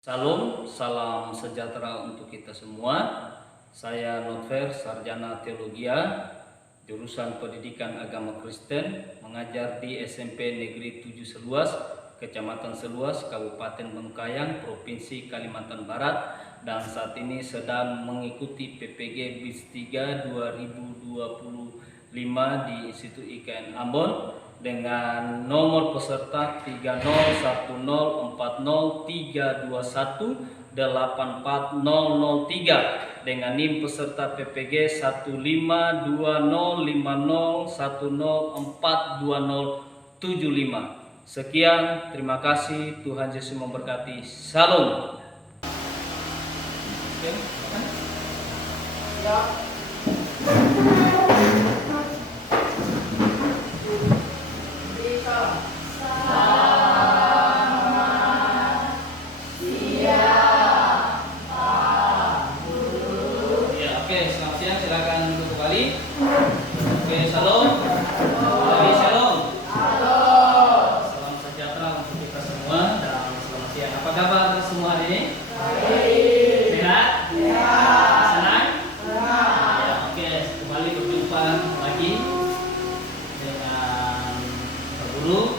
Salam, salam sejahtera untuk kita semua. Saya Notfer, Sarjana Teologia, jurusan Pendidikan Agama Kristen, mengajar di SMP Negeri 7 Seluas, Kecamatan Seluas, Kabupaten Bengkayang, Provinsi Kalimantan Barat, dan saat ini sedang mengikuti PPG BIS 3 2025 di Institut IKN Ambon dengan nomor peserta 301040321840003 dengan NIM peserta PPG 1520501042075. Sekian, terima kasih, Tuhan Yesus memberkati. Salam.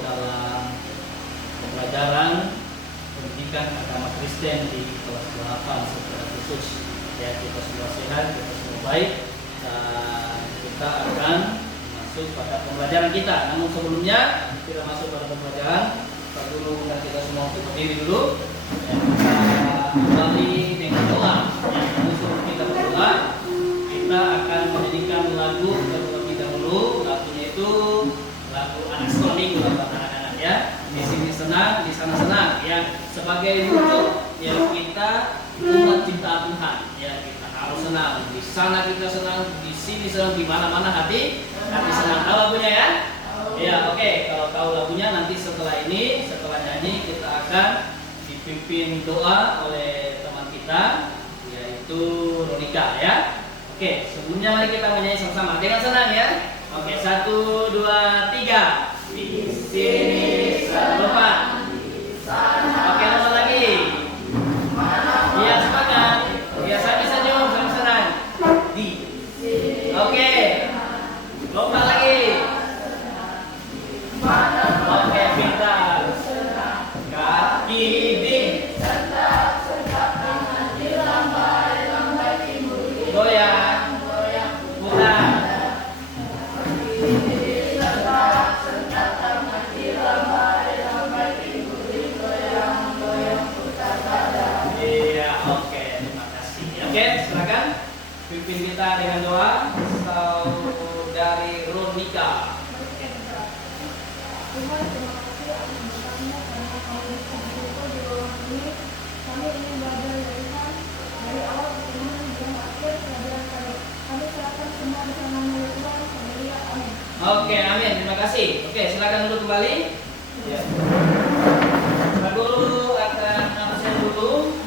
Dalam pembelajaran pendidikan agama Kristen di kelas 8 secara khusus. Ya, kita semua sehat, kita semua baik, dan kita akan masuk pada pembelajaran kita. Namun sebelumnya kita masuk pada pembelajaran, Pak Guru dan kita semua untuk berdiri dulu. Ya, kita kembali dengan doa. Ya, sebelum kita berdoa, kita akan menyanyikan lagu terlebih dahulu. Lagunya itu lagu anak sekolah minggu buat anak-anak ya. Di sini senang, di sana senang ya. Sebagai wujud yang kita umat cinta Tuhan ya, kita harus senang. Di sana kita senang, di sini senang, di mana-mana hati senang. Tahu lagunya ya? Ya, oke. Kalau tahu lagunya nanti setelah ini, setelah nyanyi kita akan dipimpin doa oleh teman kita yaitu Ronika ya. Oke, sebelumnya mari kita menyanyi sama-sama dengan senang ya. Oke, 1, 2, 3. Di sini serupa. Oke, lomba lagi. Iya, semangat. Biasanya senyum, senang-senang. Di. Oke. Lomba lagi. Oke, pintar. Kaki di. Goyang. Putar. Oke, silakan pimpin kita dengan doa dari Ronika. Tuhan, terima kasih atas berkatmu karena kami bisa berkumpul di ruang ini. Kami ingin belajar dari Tuhan dari awal pertemuan hingga akhir pelajaran kami. Kami serahkan semua di tangan-Mu ya Tuhan. Haleluya, amin. Oke, amin. Terima kasih. Oke, silakan duduk kembali. Ya. Pak Guru akan absen dulu.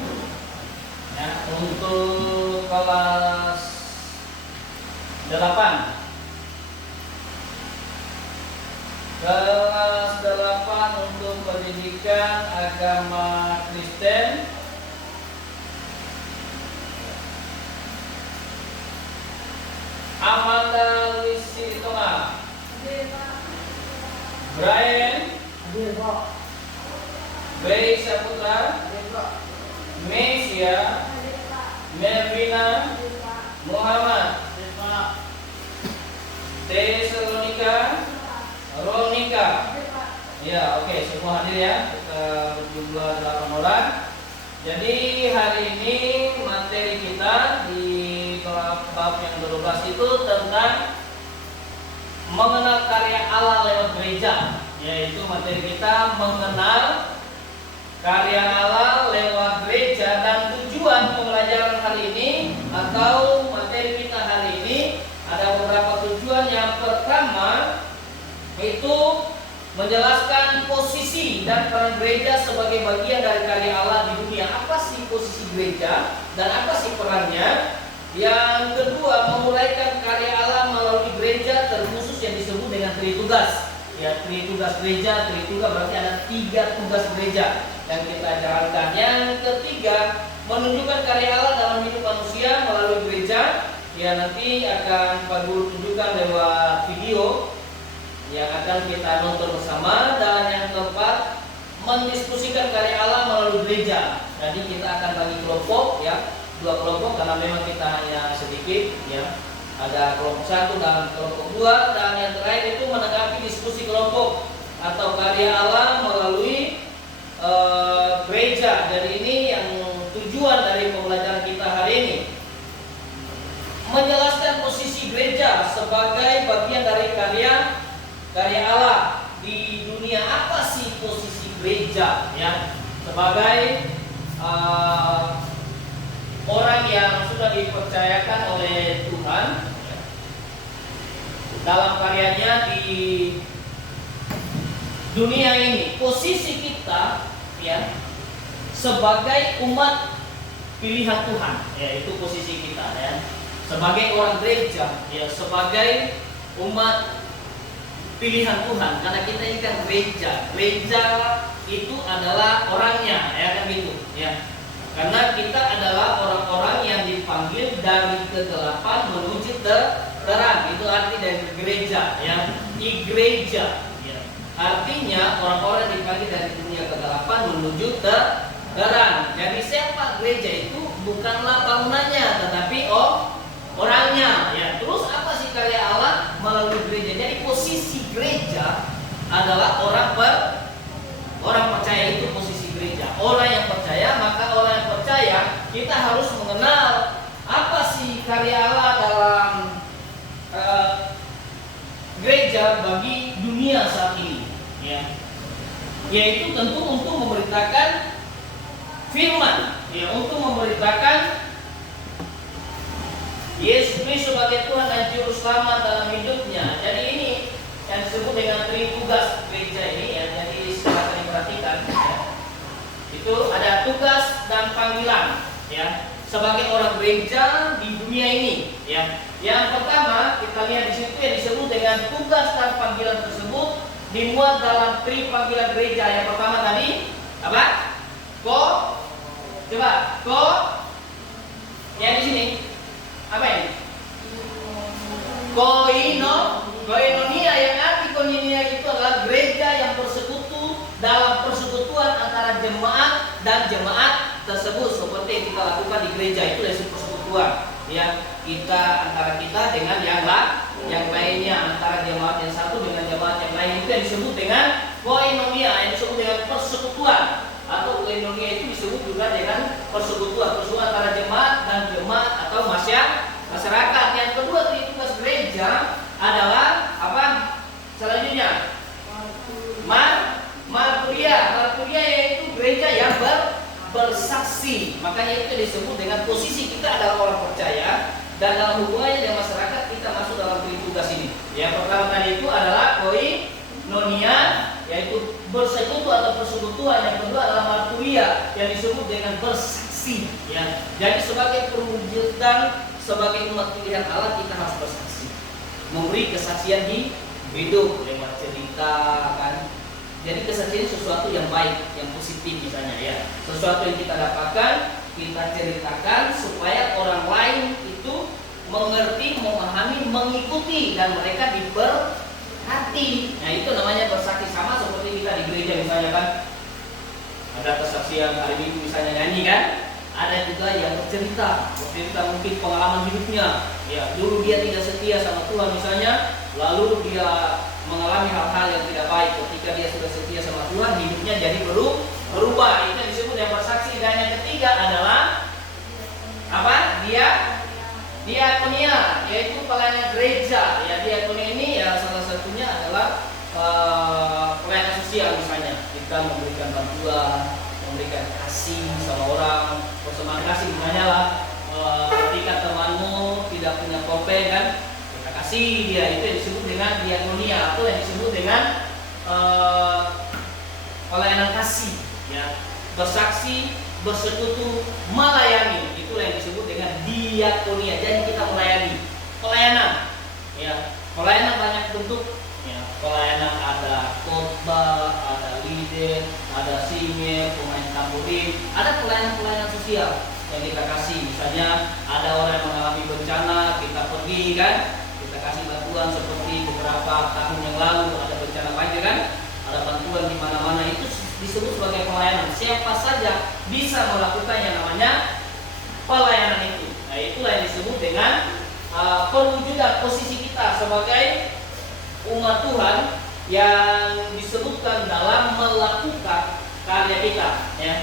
Ya, untuk kelas 8. Kelas 8 untuk pendidikan agama Kristen. Amanda Luisi Tonga, Brian Bayi Saputra, Mesia, Melvina, Muhammad, Tesalonika, Ronika. Ya, oke, semua hadir ya. Kita berjumlah 8 orang. Jadi hari ini materi kita di bab yang 12 itu tentang mengenal karya Allah lewat gereja. Yaitu materi kita mengenal karya Allah lewat gereja, dan tujuan pembelajaran hari ini atau materi kita hari ini ada beberapa tujuan. Yang pertama itu menjelaskan posisi dan peran gereja sebagai bagian dari karya Allah di dunia. Apa sih posisi gereja dan apa sih perannya? Yang kedua, memulaikan karya Allah melalui gereja, terkhusus yang disebut dengan tritugas. Ya, tritugas gereja, tritugas berarti ada 3 tugas gereja. yang kita jalankan. Yang ketiga, menunjukkan karya Allah dalam hidup manusia melalui gereja. Ya, nanti akan Pak Guru tunjukkan lewat video yang akan kita nonton bersama. Dan yang keempat, mendiskusikan karya Allah melalui gereja. Jadi kita akan bagi kelompok, ya, 2 kelompok karena memang kita hanya sedikit, ya. Ada kelompok 1 dan kelompok 2. Dan yang terakhir itu menanggapi diskusi kelompok atau karya Allah melalui gereja. Jadi ini yang tujuan dari pembelajaran kita hari ini, menjelaskan posisi gereja sebagai bagian dari karya Allah di dunia. Apa sih posisi gereja, ya, sebagai orang yang sudah dipercayakan oleh Tuhan, ya, dalam karyanya di dunia ini. Posisi kita, ya, sebagai umat pilihan Tuhan, ya, itu posisi kita, ya, sebagai orang gereja, ya, sebagai umat pilihan Tuhan. Karena kita ini kan gereja itu adalah orangnya, ya, kan gitu, ya. Karena kita adalah orang-orang yang dipanggil dari kegelapan menuju terang. Itu arti dari gereja, ya. Igreja, ya. Artinya orang-orang yang dipanggil dari dunia kegelapan menuju terang. Jadi siapa gereja itu? Bukanlah bangunannya, tetapi orangnya, ya. Terus apa sih karya Allah melalui gereja? Jadi posisi gereja adalah orang percaya, itu posisi gereja. Orang yang percaya, maka orang yang percaya kita harus mengenal apa sih karya Allah dalam gereja bagi dunia saat ini, ya. Yaitu tentu untuk memberitakan firman, ya, untuk memberitakan Yesus Kristus sebagai Tuhan dan Juru Selamat dalam hidupnya. Jadi ini yang disebut dengan tugas gereja ini, ya. Jadi silakan diperhatikan, ya. Itu ada tugas dan panggilan, ya, sebagai orang gereja di dunia ini, ya. Yang pertama kita lihat di situ yang disebut dengan tugas dan panggilan tersebut dimuat dalam panggilan gereja. Yang pertama tadi apa? Yang di sini apa ini? Koinonia, yang arti koinonia itu adalah gereja yang bersekutu dalam persekutuan antara jemaat dan jemaat tersebut, seperti yang kita lakukan di gereja. Itu dari persekutuan, ya, kita antara kita dengan yang lainnya, antara jemaat yang satu dengan jemaat yang lain. Itu yang disebut dengan koinonia, yang disebut dengan persekutuan. Atau koinonia itu disebut juga dengan persekutuan antara jemaat dan jemaat atau masyarakat. Yang kedua dari tugas gereja adalah apa? Selanjutnya marturia yaitu gereja yang bersaksi. Makanya itu disebut dengan posisi kita adalah orang percaya, dan dalam hubungannya dengan masyarakat kita masuk dalam tugas ini. Yang pertama tadi itu adalah koinonia, yaitu bersekutu atau persekutuan. Yang kedua adalah marturia yang disebut dengan bersaksi, ya. Jadi sebagai perwujudan sebagai umat pilihan Allah kita harus bersaksi, memberi kesaksian di hidup lewat cerita, kan. Jadi kesaksian sesuatu yang baik, yang positif misalnya, ya. Sesuatu yang kita dapatkan kita ceritakan supaya orang lain itu mengerti, memahami, mengikuti, dan mereka diberkati. Nah, itu namanya bersaksi. Sama seperti kita di gereja misalnya, kan. Ada kesaksian hari Minggu misalnya nyanyi, kan. Ada juga yang bercerita mungkin pengalaman hidupnya. Ya, dulu dia tidak setia sama Tuhan misalnya, lalu dia mengalami hal-hal yang tidak baik. Ketika dia sudah setia sama Tuhan, hidupnya jadi berubah. Itu disebut yang bersaksi. Dan yang ketiga adalah apa? Diakonia, yaitu pelayanan gereja. Ya, diakonia ini ya salah satunya adalah pelayanan sosial misalnya. Kita memberikan bantuan, memberikan kasih sama orang, persembahan kasih misalnya lah. Ketika temanmu tidak punya topeng, kan, kita kasih dia. Itu yang disebut dengan diakonia, atau yang disebut dengan pelayanan kasih, ya. Bersaksi, bersekutu, melayani, itu yang disebut dengan diakonia. Jadi kita melayani, pelayanan, ya. Pelayanan banyak bentuk, ya. pelayanan, ada khotbah, ada leader, ada singer, pemain tamborin, ada pelayanan-pelayanan sosial yang kita kasih. Misalnya ada orang yang mengalami bencana, kita pergi kan, kita kasih bantuan seperti beberapa tahun yang lalu ada bencana banjir kan, ada bantuan di mana-mana, itu disebut sebagai pelayanan. Siapa saja bisa melakukan yang namanya pelayanan itu. Nah, itulah yang disebut dengan perwujudan posisi kita sebagai umat Tuhan yang disebutkan dalam melakukan karya kita, ya.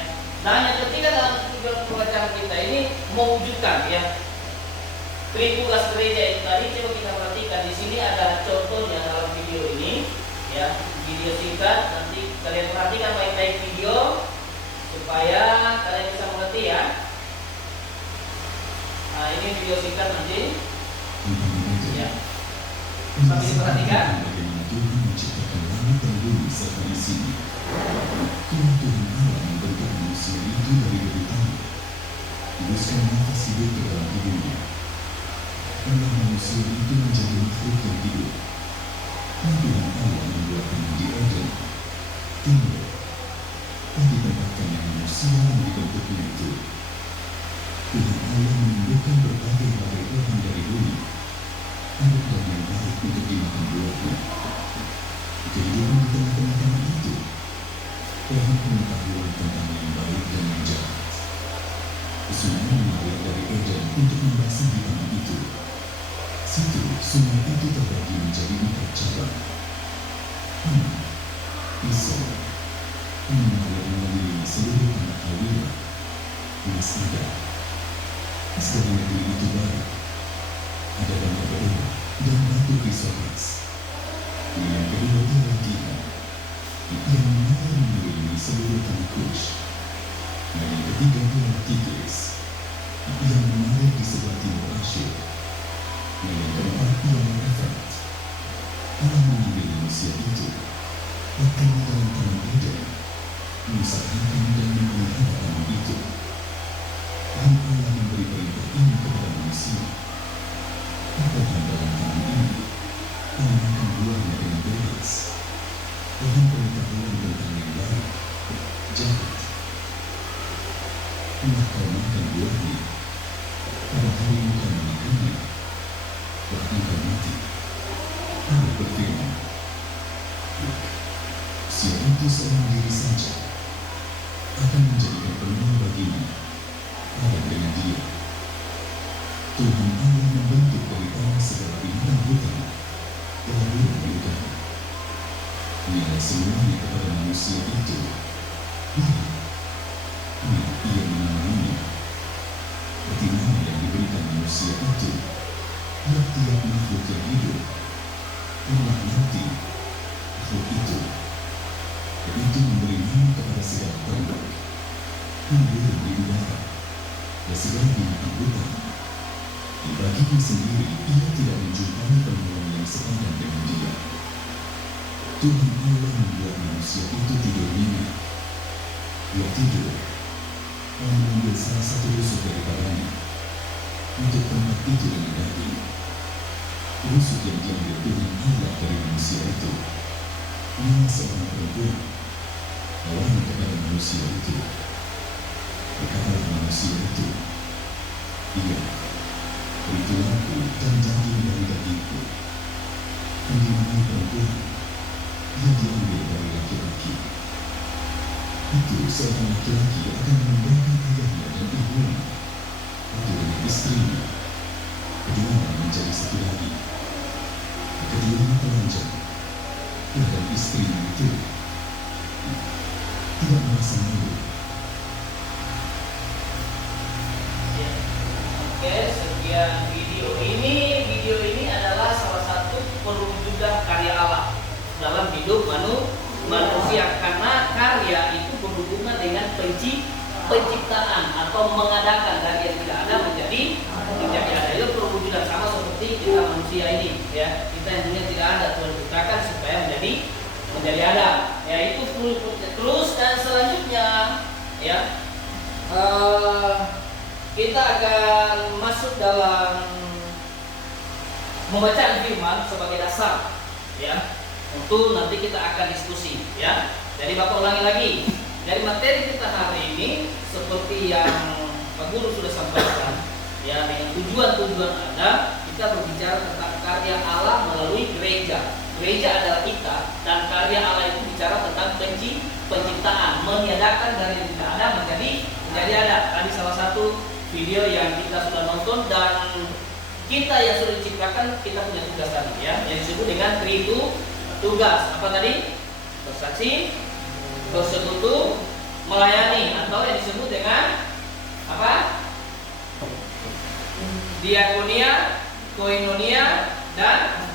Dan yang ketiga dalam tujuan pembacaan kita ini mewujudkan, ya, tugas gereja itu tadi. Coba kita perhatikan di sini ada contohnya dalam video ini, ya, video singkat. Nanti kalian perhatikan baik-baik video supaya kalian bisa mengerti, ya. Nah, ini video singkat nanti, ya. Sambil diperhatikan. Bagaimana Tuhan menciptakan langit dan bumi serta isinya. Tuhan Allah membentuk manusia itu dari tanah, hembuskan nafas hidup ke dalam tubuhnya. Allah manusia itu menjadi makhluk yang hidup. Dan Tuhan Allah membuatnya di Eden, timur, dan ditempatkannya manusia yang dibentuknya itu. Tuhan Allah menundukkan berbagai-bagai orang dari bumi, bukan yang baik untuk dimakan buahnya. Kehidupan di tengah-tengah tanah itu, pohon pengetahuan tentang yang baik dan yang jahat. Sungai mengalir dari Eden untuk membasahi tanah itu. Situ sungai itu terbagi menjadi 4 cabang. Pisau mengalir mengelilingi seluruh tanah Hawila. Masada, segala negeri itu baik. Ada banyak beruang dan batu krisolas. Yang kedua ialah Gihon, yang mengalir mengelilingi seluruh tanah Kush. Dan yang ketiga ialah Tigris, yang mengalir di sebelah timur Asyur. Dan yang keempat ialah Efrat. Allah mengambil manusia itu, letakkan dalam tanah Eden, mengusahakan dan memelihara tanah itu. Dan Allah memberi perintah ini kepada manusia. Pohon dalam tanah ini, kamu makan buahnya dengan bebas. Pohon pengetahuan tentang yang baik, jahat. Hendak kau makan buahnya, pada hari yang kau memakannya, bahkan kau mati. Allah berfirman, siapa itu seorang diri saja akan menjadikan penuh baginya, Adam dengan dia. Tuhan Allah membentuk dari tanah segala binatang hutan, telah burung di udara. Nilai semuanya kepada manusia itu. Lihat, ia menamainya. Ketimbangan yang diberikan manusia itu, tiap-tiap makhluk yang hidup, melaknati makhluk itu. Dan itu memberi nama kepada segala ternak, yang burung di udara, dan segala binatang hutan. Baginya sendiri, ia tidak menjumpai penghuni yang sepadan dengan dia. Tuhan Allah membuat manusia itu tidur nyenyak. Dia tidur, lalu mengambil salah satu rusuk daripadanya untuk tempat tidur yang daging. Rusuk yang diambil Tuhan Allah dari manusia itu, ialah seorang perempuan, lawan kepada manusia itu. Berkatalah manusia itu, iya, beri tulangku dan daging dari dagingku. Dan dimana perempuan, ia diambil dari laki-laki. Itu seorang laki-laki akan meninggalkan ayahnya dan ibunya, itu dengan istrinya. Keduanya menjadi satu lagi. Keduanya telanjang. Dan istrinya itu tidak merasa malu. Oke, sekian video ini. Video ini adalah salah satu perwujudan karya Allah dalam hidup manusia, karena karya itu berhubungan dengan penciptaan atau mengadakan dari yang tidak ada menjadi ada. Itu perwujudan, sama seperti kita manusia ini, ya. Kita yang punya tidak ada, Tuhan ciptakan supaya menjadi ada. Ya, itu terus. Dan selanjutnya, ya, kita akan masuk dalam membacaan firman sebagai dasar, ya. untuk nanti kita akan diskusi ya. Jadi Bapak ulangi lagi. Dari materi kita hari ini seperti yang Pak Guru sudah sampaikan ya, dengan tujuan-tujuan ada, kita berbicara tentang karya Allah melalui gereja. Gereja adalah kita, dan karya Allah itu bicara tentang penciptaan, meniadakan dari yang tidak ada menjadi ada. Tadi salah satu video yang kita sudah nonton, dan kita yang sudah diciptakan, kita punya tugas tadi ya, yang disebut dengan tugas. Apa tadi? Bersaksi, bersekutu, melayani, atau yang disebut dengan apa? Diakonia, koinonia, dan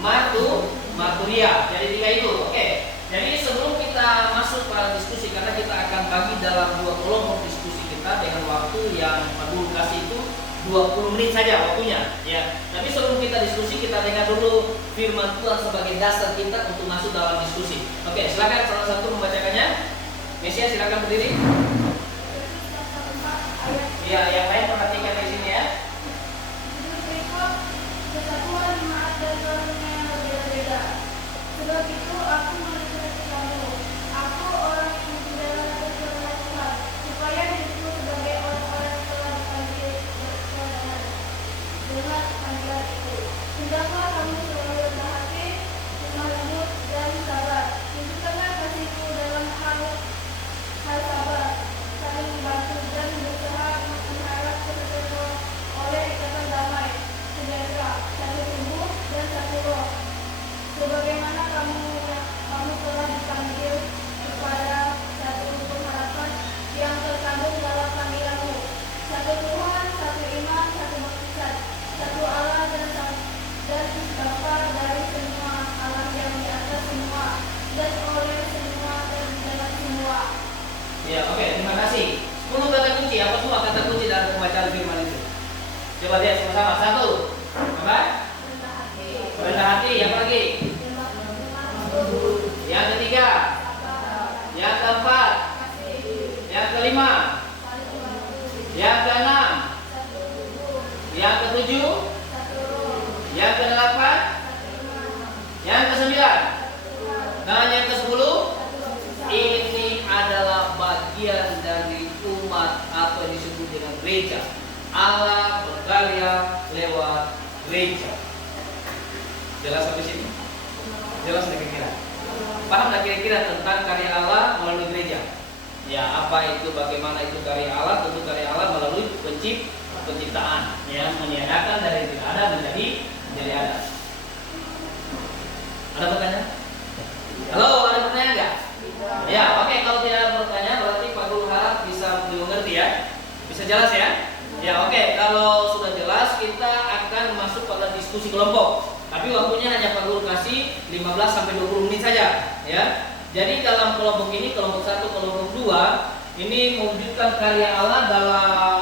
marturia. Jadi 3 itu. Oke. Jadi sebelum kita masuk pada diskusi, karena kita akan bagi dalam 2 kelompok diskusi kita dengan waktu yang Pak Guru kasih itu 20 menit saja waktunya ya. Tapi sebelum kita diskusi, kita dengar dulu firman Tuhan sebagai dasar kita untuk masuk dalam diskusi. Oke, silakan salah satu membacakannya. Mesia, silakan berdiri. Ya, yang lain perhatikan di sini ya. Kesatuan, jemaat, dan karunia yang berbeda-beda. Sebab itu aku menasihati kamu, aku orang yang menjalankan firman Tuhan, supaya hidupmu sebagai orang-orang yang telah dipanggil berkenan dengan panggilan itu. Hendaklah kamu selalu rendah hati, lemah lembut, dan sabar. Tunjukkanlah kasihmu dalam hal sabar, saling membantu, dan berusaha mengharap kesatuan oleh ikatan damai, sejahtera, satu tubuh dan satu roh. Sebagaimana kamu telah dipanggil kepada satu pengharapan yang terkandung dalam panggilanmu. Satu Tuhan, satu iman, satu baptisan, satu Allah dan Bapa dari semua, Allah yang di atas semua, dan oleh semua dan dalam semua. Ya, oke, terima kasih. 10 kata kunci, apa semua kata kunci dalam pembacaan firman itu? Coba lihat sama-sama. 1. Apa? Rendah hati. Yang lagi? Yang ketiga? Yang keempat? Yang kelima? Yang keenam? Yang ketujuh? Yang kedelapan? Yang kesembilan? Dan yang ke-10? Ini adalah bagian dari umat atau disebut dengan gereja. Allah berkarya lewat gereja. Jelas sampai sini? Jelas nggak kira-kira? Paham nggak kira-kira tentang karya Allah melalui gereja? Ya, apa itu, bagaimana itu karya Allah? Tentu karya Allah melalui penciptaan, ya, meniadakan dari yang tidak ada menjadi ada. Ada pertanyaan? Halo, ada pertanyaan nggak? Ya, oke. Kalau tidak ada pertanyaan, berarti Pak Guru harap bisa mengerti ya, bisa jelas ya. Ya, oke. Kalau sudah jelas, kita akan masuk pada diskusi kelompok. Tapi waktunya hanya Pak Guru kasih 15 sampai 20 menit saja, ya. Jadi dalam kelompok ini, kelompok 1, kelompok 2, ini mewujudkan karya Allah dalam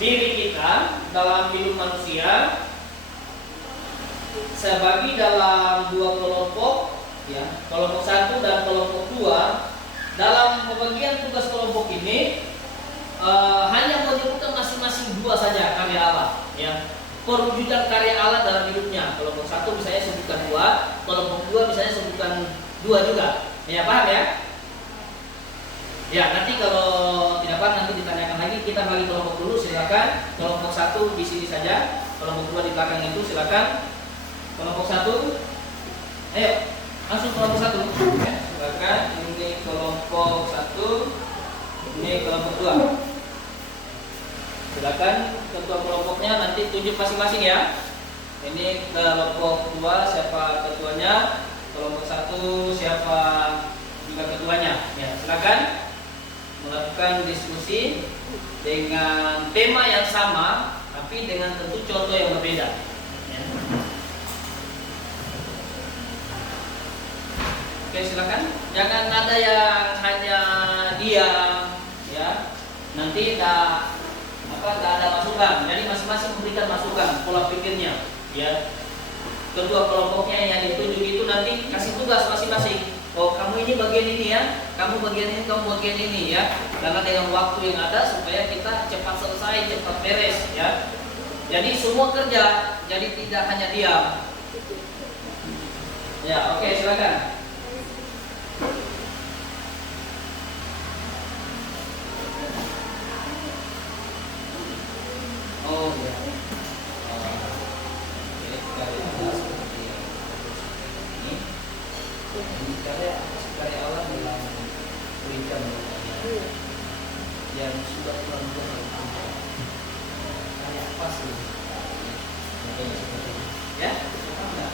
diri kita, dalam hidup manusia. Saya bagi dalam 2 kelompok, ya. Kelompok 1 dan kelompok 2. Dalam pembagian tugas kelompok ini hanya menyebutkan masing-masing 2 saja karya Allah, ya. Perwujudan karya Allah dalam hidupnya. Kelompok 1 misalnya sebutkan 2, kelompok 2 misalnya sebutkan 2 juga. Ya, paham ya? Ya, nanti kalau tidak paham nanti ditanyakan lagi. Kita bagi kelompok dulu, silakan. Kelompok 1 di sini saja, kelompok 2 di belakang itu, silakan. Kelompok 1. Ayo, langsung kelompok 1. Ya, silakan. Ini kelompok 1, ini kelompok 2. Silakan ketua kelompoknya nanti tunjuk masing-masing ya. Ini kelompok 2 siapa ketuanya, kelompok 1 siapa juga ketuanya. Ya, silakan melakukan diskusi dengan tema yang sama, tapi dengan tentu contoh yang berbeda. Ya. Oke, silakan. Jangan ada yang hanya diam, ya. Nanti nggak ada masukan. Jadi masing-masing memberikan masukan pola pikirnya, ya. Kedua kelompoknya yang ditunjuk itu nanti kasih tugas masing-masing. Oh, kamu ini bagian ini ya, kamu bagian ini, kamu bagian ini ya. Karena dengan waktu yang ada supaya kita cepat selesai, cepat beres ya. Jadi semua kerja, jadi tidak hanya diam. Ya, oke, silakan. Oh ya. Jadi karya Allah seperti ini. Ini karya Allah dalam berikan yang sudah pelan-pelan karya apa sih? Mungkin seperti ini. Ya, paham nggak?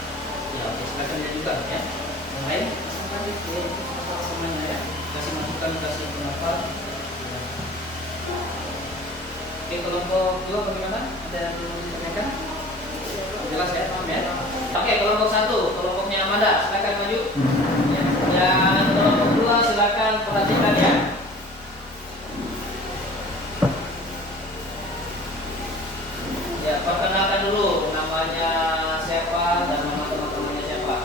Ya, oke, silakan ya juga ya. Yang lain, apa semuanya ya? Kasih masukan, kasih pendapat. Oke, kelompok 2 bagaimana? Ada yang belum ditanyakan? Jelas ya, paham ya? Oke, kelompok 1, kelompoknya Amanda, silakan maju. Ya. Dan kelompok 2 silakan perhatikan ya. Ya, perkenalkan dulu namanya siapa dan nama teman-temannya siapa.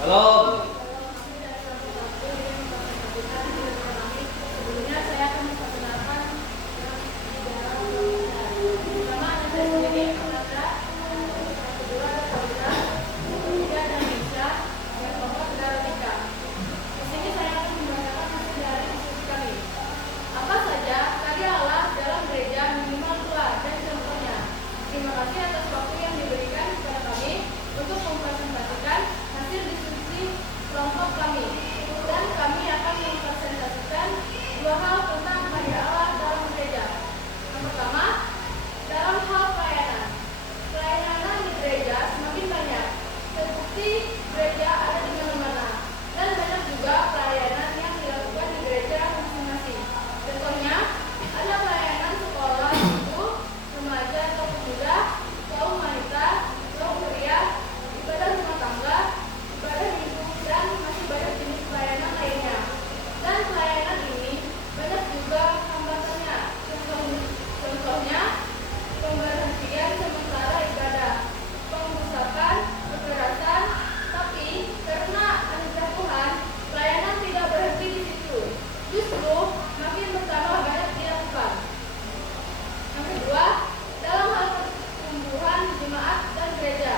Halo. Sebelumnya saya akan memperkenalkan pertama ada saya sendiri Amanda, yang kedua ada Paula, yang ketiga ada Nisha, yang keempat ada Rika. Di sini saya akan membacakan hasil dari diskusi kami. Apa saja karya Allah dalam gereja minimal 2 dan contohnya. Terima kasih atas waktu yang diberikan kepada kami untuk mempresentasikan hasil diskusi kelompok kami. Dan kami akan mempresentasikan 2 hal tentang karya Allah dalam gereja. Yang pertama, dalam hal pelayanan. Pelayanan di gereja semakin banyak. Terbukti gereja ada di mana-mana. Dan banyak juga pelayanan yang dilakukan di gereja masing-masing. Contohnya, ada pelayanan sekolah ibu, remaja atau pemuda, kaum wanita, kaum pria, ibadah rumah tangga, ibadah minggu, dan masih banyak jenis pelayanan lainnya. Dan pelayanan ini banyak juga hambatannya. Contohnya, pemberhentian sementara ibadah, pengrusakan, kekerasan. Tapi karena anugerah Tuhan, pelayanan tidak berhenti di situ. Justru makin bertambah banyak dilakukan. Yang kedua, dalam hal pertumbuhan jemaat dan gereja.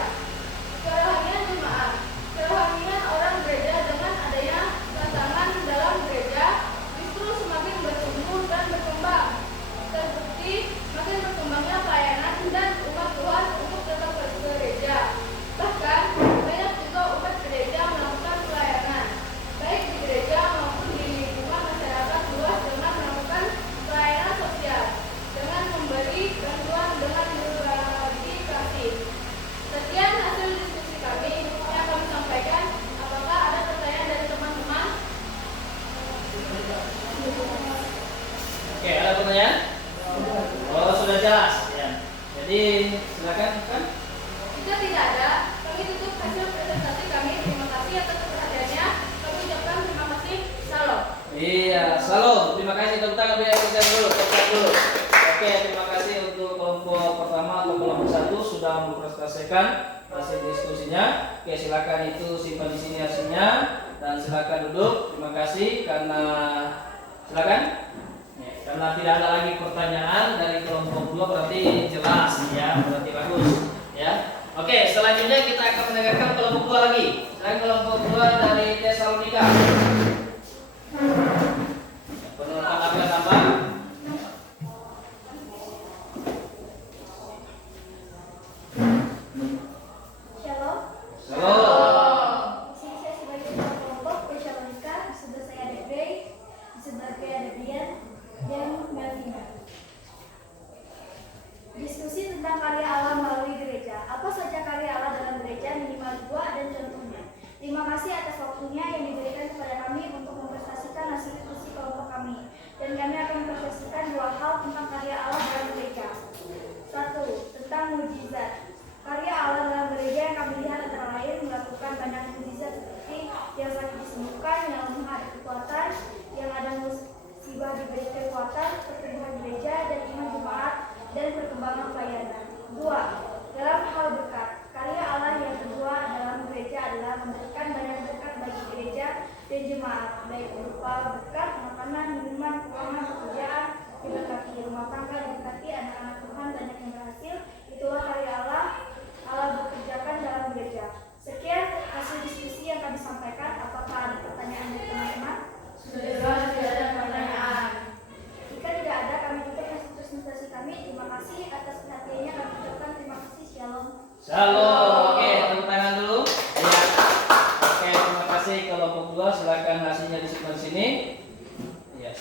Kerohanian jemaat. Kerohanian orang gereja dengan adanya tantangan dalam gereja justru semakin bertumbuh dan berkembang. Terbukti makin berkembangnya pelayanan dan umat Tuhan untuk tetap ke gereja. Bahkan banyak juga umat gereja melakukan pelayanan, baik di gereja maupun di lingkungan masyarakat luas dengan melakukan pelayanan sosial, dengan memberi bantuan dengan berbagi kasih. Sekian hasil diskusi kami yang kami sampaikan. Apakah ada pertanyaan dari teman-teman? Oke, ada pertanyaan? Oh, sudah jelas ya. Jadi silakan kan. Jika tidak ada, kami tutup hasil presentasi kami. Terima kasih atas perhatiannya. Kami ucapkan terima kasih. Salam. Iya, salam. Terima kasih tepuk tangan biar kita dulu, tepuk dulu. Oke, terima kasih untuk kelompok pertama atau kelompok 1 sudah mempresentasikan hasil diskusinya. Oke, silakan itu simpan di sini hasilnya dan silakan duduk. Terima kasih karena silakan. Ya, karena tidak ada lagi pertanyaan dari kelompok 2 berarti jelas ya, berarti bagus ya. Oke, selanjutnya kita akan mendengarkan kelompok 2 lagi. Dan kelompok 2 dari Tesalonika. Penonton apa tambah? Shalom. Shalom. Di sini saya sebagai ketua kelompok Tesalonika, di sebelah saya ada Grey, di sebelah saya ada Brian dan Melvina. Diskusi tentang karya Allah melalui gereja. Apa saja karya Allah dalam gereja minimal 2 dan contohnya. Terima kasih atas waktunya yang diberikan kepada kami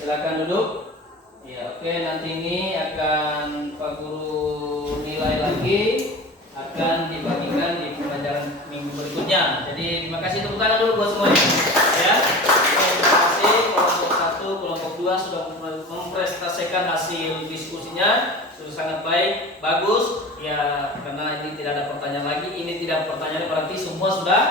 silakan duduk. Ya, oke, nanti ini akan Pak Guru nilai lagi, akan dibagikan di pembelajaran minggu berikutnya. Jadi terima kasih, tepuk tangan dulu buat semuanya. Ya, terima kasih. Kelompok 1, kelompok 2 sudah mempresentasikan hasil diskusinya, sudah sangat baik, bagus. Ya, karena ini tidak ada pertanyaan lagi. Ini tidak pertanyaan, berarti semua sudah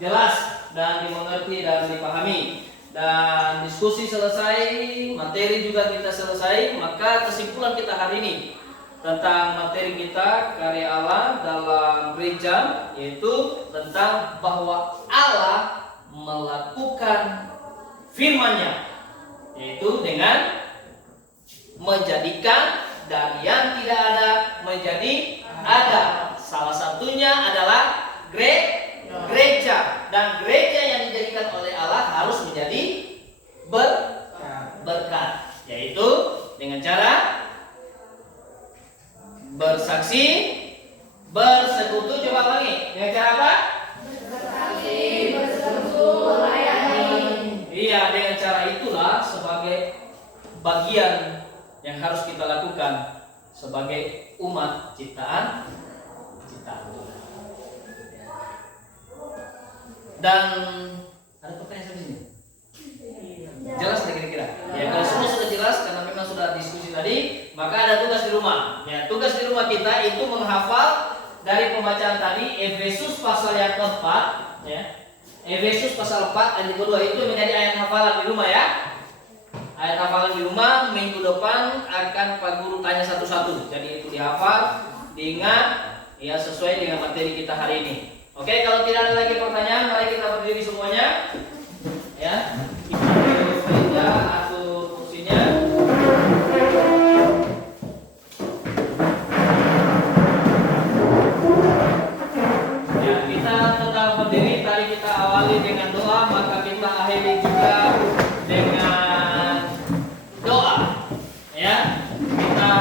jelas dan dimengerti dan dipahami. Dan diskusi selesai, materi juga kita selesai, maka kesimpulan kita hari ini tentang materi kita karya Allah dalam gereja, yaitu tentang bahwa Allah melakukan firman-Nya, yaitu dengan menjadikan dari yang tidak ada menjadi ada. Salah satunya adalah gereja, dan gereja yang dijadikan oleh Allah harus menjadi berkat, yaitu dengan cara bersaksi, bersekutu. Coba lagi, dengan cara apa? Bersaksi, bersekutu, melayani. Iya, dengan cara itulah sebagai bagian yang harus kita lakukan sebagai umat ciptaan Tuhan. Dan ada pertanyaan sampai sini? Jelas tidak kira-kira? Ya, kalau semua sudah jelas karena memang sudah diskusi tadi, maka ada tugas di rumah. Ya, tugas di rumah kita itu menghafal dari pembacaan tadi Efesus pasal yang keempat, ya. Efesus pasal 4 ayat kedua itu menjadi ayat hafalan di rumah, ya. Ayat hafalan di rumah, minggu depan akan Pak Guru tanya satu-satu. Jadi itu dihafal, diingat, ya, sesuai dengan materi kita hari ini. Oke, kalau tidak ada lagi pertanyaan, mari kita berdiri semuanya. Ya, kita atur kursinya. Ya, kita tetap berdiri. Tadi kita awali dengan doa, maka kita akhiri juga dengan doa. Ya, kita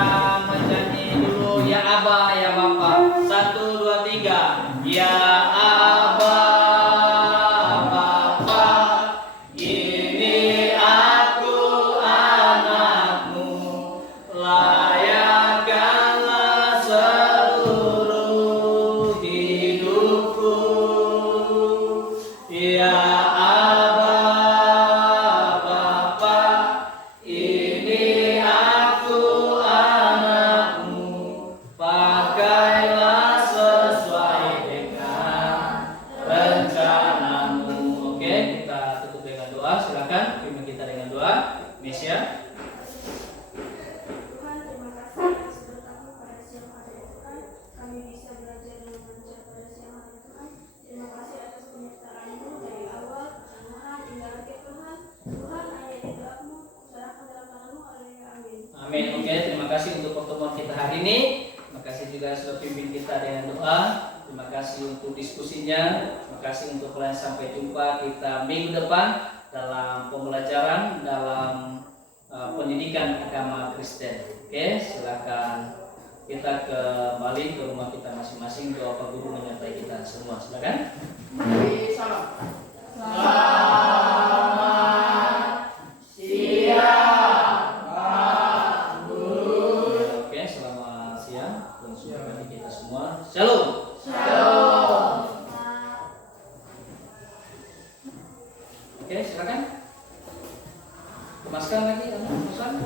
menyanyi dulu ya Aba, ya Bapa. 1, 2, 3. Ya Aba, Bapa, ini aku anakmu, layakkanlah seluruh hidupku. Ya Aba, Bapa, ini aku anakmu, pakailah sesuai dengan rencanamu. Oke, kita tutup dengan doa. Silakan pimpin kita dengan doa. Mesya. Tuhan, terima kasih atas berkat-Mu pada siang hari Tuhan. Kami bisa belajar dengan lancar pada siang hari Tuhan. Terima kasih atas penyertaan-Mu dari awal pertengahan hingga akhir Tuhan. Tuhan, hanya di doa-Mu, serahkan dalam tangan-Mu. Haleluya, amin. Amin. Oke, terima kasih untuk pertemuan kita hari ini. Terima kasih juga sudah pimpin kita dengan doa. Terima kasih untuk diskusinya. Terima kasih untuk kalian. Sampai jumpa kita minggu depan dalam pembelajaran dalam pendidikan agama Kristen. Oke, silakan kita kembali ke rumah kita masing-masing. Doa Pak Guru menyertai kita semua. Silakan. Salam. Selamat siang, Pak Guru. Oke, selamat siang untuk kita semua. Shalom. Oke, silakan. Maskan lagi, pesan.